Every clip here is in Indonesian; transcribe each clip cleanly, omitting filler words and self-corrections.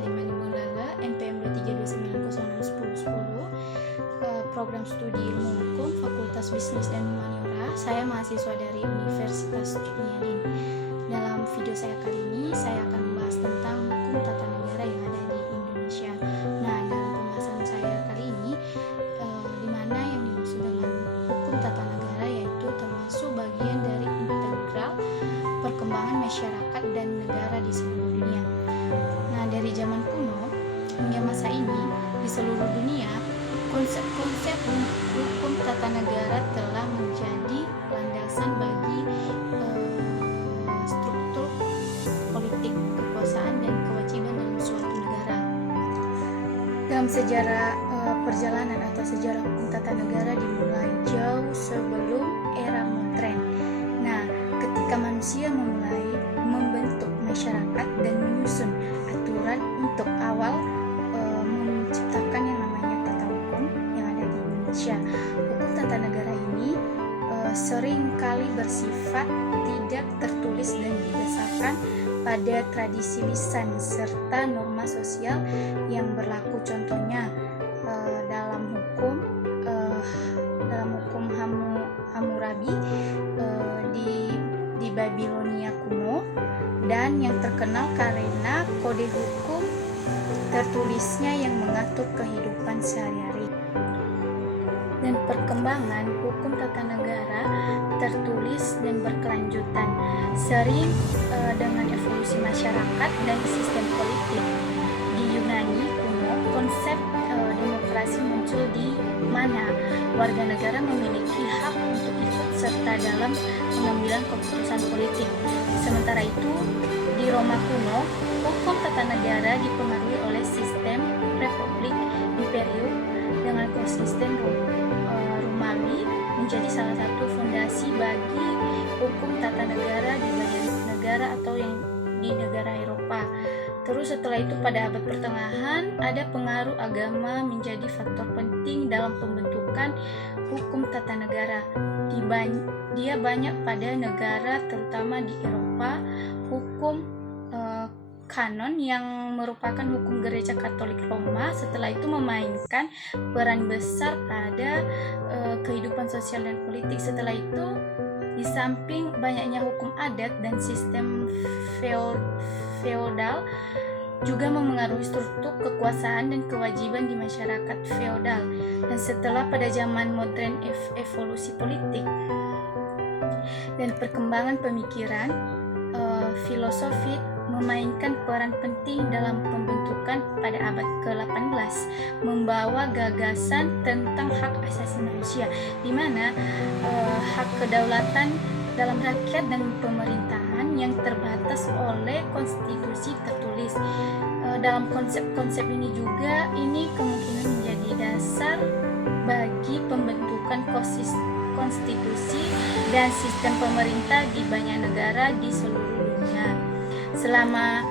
Kadima Nimulala, NPM 232906110, program studi ilmu hukum, Fakultas Bisnis dan Humaniora. Saya mahasiswa dari Universitas Uniadin. Dalam video saya kali ini, saya akan membahas tentang hukum tata negara yang ada di Indonesia. Nah, dalam pembahasan saya kali ini, di mana yang dimaksud dengan hukum tata negara yaitu termasuk bagian dari integral perkembangan masyarakat dan negara di seluruh dunia. Nah, dari zaman kuno hingga masa ini, di seluruh dunia, konsep-konsep hukum tata negara telah menjadi landasan bagi struktur politik, kekuasaan, dan kewajiban dalam suatu negara. Dalam sejarah perjalanan atau sejarah hukum tata negara dimulai jauh sebelum era modern. Nah, ketika manusia memulai membentuk masyarakat dan menyusun aturan untuk awal menciptakan yang namanya tata hukum yang ada di Indonesia. Hukum tata negara ini sering kali bersifat tidak tertulis dan didasarkan pada tradisi lisan serta norma sosial yang berlaku. Contohnya dalam hukum Hammurabi di Babilonia kuno, dan yang terkenal karena kode hukum tertulisnya yang mengatur kehidupan sehari-hari. Dan perkembangan hukum tata negara tertulis dan berkelanjutan sering dengan evolusi masyarakat dan sistem politik. Di Yunani kuno, konsep demokrasi muncul di mana warga negara memiliki hak untuk ikut serta dalam pengambilan keputusan politik. Sementara itu, di Roma kuno, hukum tata negara dipengaruhi oleh sistem republik imperium dengan konsisten Romawi menjadi salah satu fondasi bagi hukum tata negara di banyak negara atau yang di negara Eropa. Terus setelah itu pada abad pertengahan ada pengaruh agama menjadi faktor penting dalam pembentukan hukum tata negara. Dia banyak pada negara terutama di Eropa. Hukum kanon yang merupakan hukum gereja Katolik Roma setelah itu memainkan peran besar pada kehidupan sosial dan politik. Setelah itu, di samping banyaknya hukum adat dan sistem feodal juga memengaruhi struktur kekuasaan dan kewajiban di masyarakat feodal. Dan setelah pada zaman modern evolusi politik dan perkembangan pemikiran, filosofi memainkan peran penting dalam pembentukan pada abad ke-18, membawa gagasan tentang hak asasi manusia, di mana hak kedaulatan dalam rakyat dan pemerintahan yang terbatas oleh konstitusi tertulis. Dalam konsep-konsep ini juga, ini kemungkinan menjadi dasar bagi pembentukan konstitusi dan sistem pemerintah di banyak negara di seluruh dunia. Selama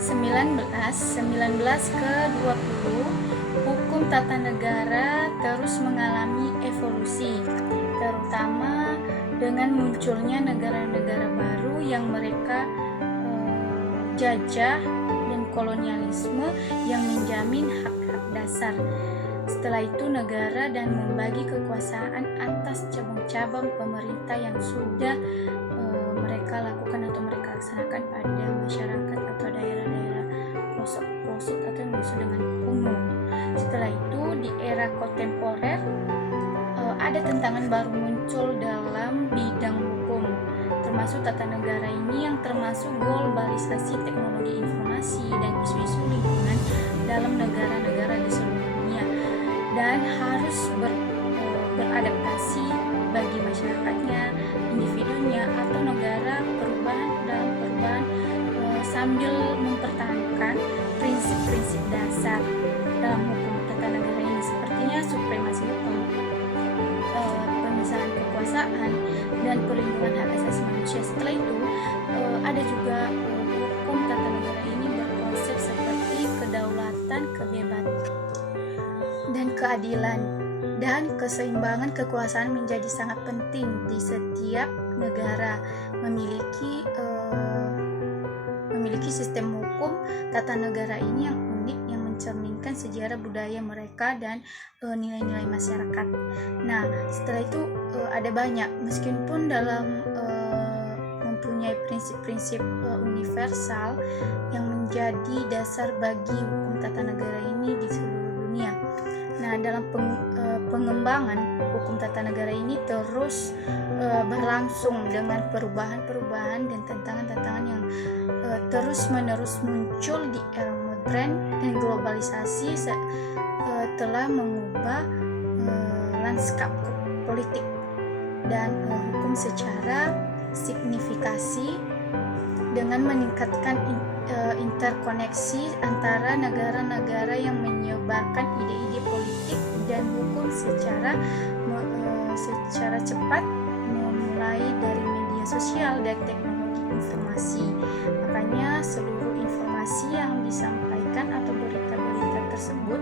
19 ke 20, hukum tata negara terus mengalami evolusi, terutama dengan munculnya negara-negara baru yang mereka jajah dan kolonialisme yang menjamin hak-hak dasar. Setelah itu negara dan membagi kekuasaan atas cabang-cabang pemerintah yang sudah mereka lakukan atau mereka laksanakan pada masyarakat atau daerah-daerah pelosok atau yang disebut dengan kuno. Setelah itu di era kontemporer ada tantangan baru muncul dalam bidang hukum, termasuk tata negara ini yang termasuk globalisasi teknologi informasi dan isu-isu lingkungan dalam negara-negara di seluruh dunia, dan harus beradaptasi bagi masyarakatnya, individunya, atau negara dalam perubahan sambil mempertahankan prinsip-prinsip dasar dalam hukum tata negara ini, sepertinya supremasi hukum, pemisahan kekuasaan, dan perlindungan hak asasi manusia. Setelah itu ada juga hukum tata negara ini berkonsep seperti kedaulatan, kebebasan, dan keadilan. Dan keseimbangan kekuasaan menjadi sangat penting di setiap negara, memiliki memiliki sistem hukum tata negara ini yang unik, yang mencerminkan sejarah budaya mereka dan nilai-nilai masyarakat. Nah, setelah itu ada banyak, meskipun dalam mempunyai prinsip-prinsip universal yang menjadi dasar bagi hukum tata negara ini di seluruh dunia. Nah, dalam pengembangan hukum tata negara ini terus berlangsung dengan perubahan-perubahan dan tantangan-tantangan yang terus-menerus muncul di era modern, dan globalisasi telah mengubah lanskap politik dan hukum secara signifikasi dengan meningkatkan interkoneksi antara negara-negara yang menyebarkan ide-ide politik dan hukum secara cepat, mulai dari media sosial dan teknologi informasi. Makanya seluruh informasi yang disampaikan atau berita-berita tersebut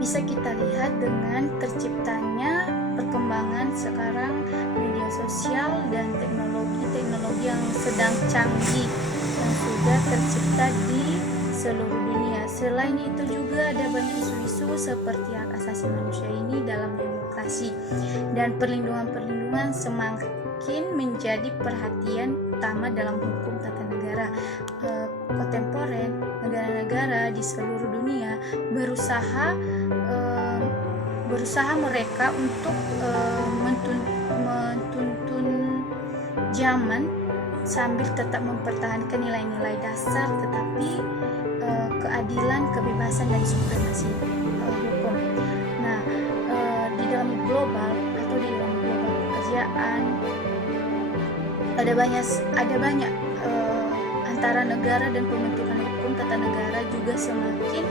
bisa kita lihat dengan terciptanya perkembangan sekarang media sosial dan teknologi yang sedang canggih yang sudah tercipta di seluruh dunia. Selain itu juga ada banyak isu-isu seperti hak asasi manusia ini dalam demokrasi, dan perlindungan semakin menjadi perhatian utama dalam hukum tata negara kontemporer. Negara-negara di seluruh dunia berusaha mereka untuk mentuntun zaman sambil tetap mempertahankan nilai-nilai dasar, tetapi keadilan, kebebasan, dan supremasi hukum. Nah, di dalam global pekerjaan ada banyak antara negara dan pembentukan hukum tata negara juga semakin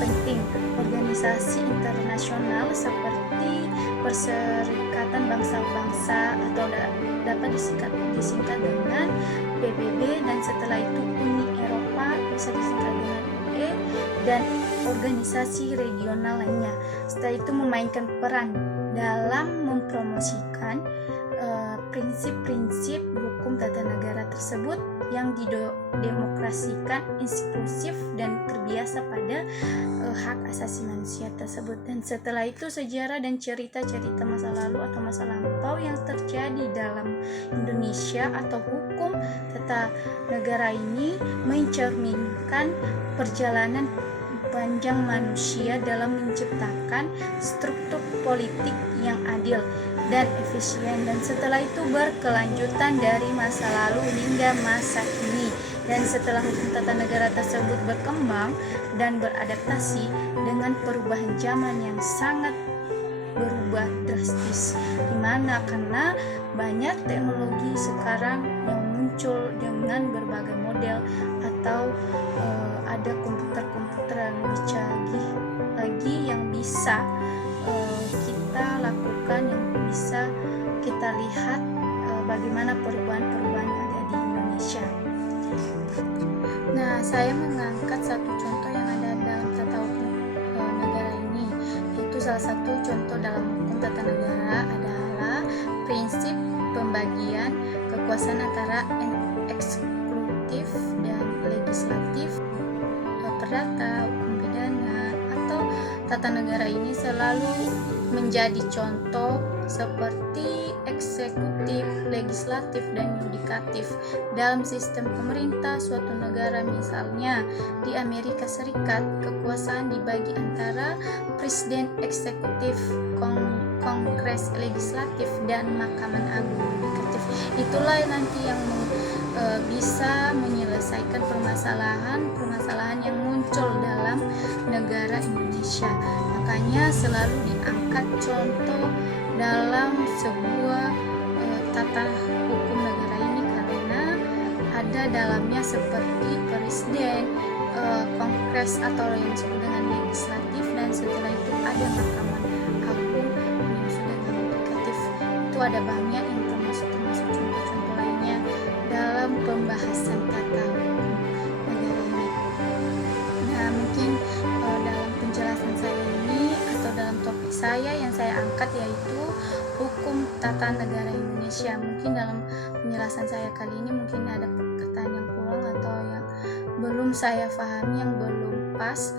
penting. Organisasi internasional seperti Perserikatan Bangsa-Bangsa atau dapat disingkat dengan PBB, dan setelah itu Uni Eropa bisa disingkat dengan UE, dan organisasi regional lainnya. Setelah itu memainkan peran dalam mempromosikan prinsip-prinsip hukum tata negara tersebut yang didemokrasikan, inklusif, dan terbiasa pada hak asasi manusia tersebut. Dan setelah itu sejarah dan cerita-cerita masa lalu atau masa lampau yang terjadi dalam Indonesia atau hukum tata negara ini mencerminkan perjalanan panjang manusia dalam menciptakan struktur politik yang adil dan efisien, dan setelah itu berkelanjutan dari masa lalu hingga masa kini. Dan setelah hukum tata negara tersebut berkembang dan beradaptasi dengan perubahan zaman yang sangat berubah drastis, dimana karena banyak teknologi sekarang yang muncul dengan berbagai model, atau ada komputer-komputer yang lebih canggih lagi yang bisa kita lakukan, yang bisa kita lihat bagaimana perubahan-perubahan yang ada di Indonesia. Nah, saya mengangkat satu contoh yang ada dalam tata hukum negara ini, yaitu salah satu contoh dalam hukum tata negara adalah prinsip pembagian kekuasaan antara eksekutif dan legislatif. Perdata, hukum pidana, atau tata negara ini selalu menjadi contoh seperti eksekutif, legislatif, dan yudikatif dalam sistem pemerintah suatu negara. Misalnya di Amerika Serikat, kekuasaan dibagi antara presiden eksekutif, kongres legislatif, dan mahkamah agung yudikatif. Itulah nanti yang bisa menyelesaikan permasalahan yang muncul dalam negara Indonesia. Makanya selalu diangkat contoh dalam sebuah tata hukum negara ini, karena ada dalamnya seperti presiden, kongres atau yang disebut dengan legislatif, dan setelah itu ada mahkamah agung yang sudah yudikatif. Itu ada banyak yang termasuk contoh-contoh lainnya dalam pembahasan tata hukum negara ini. Nah, mungkin dalam penjelasan saya ini atau dalam topik saya yang saya angkat yaitu hukum tata negara Indonesia. Mungkin dalam penjelasan saya kali ini mungkin ada pertanyaan yang kurang saya pahami yang belum pas,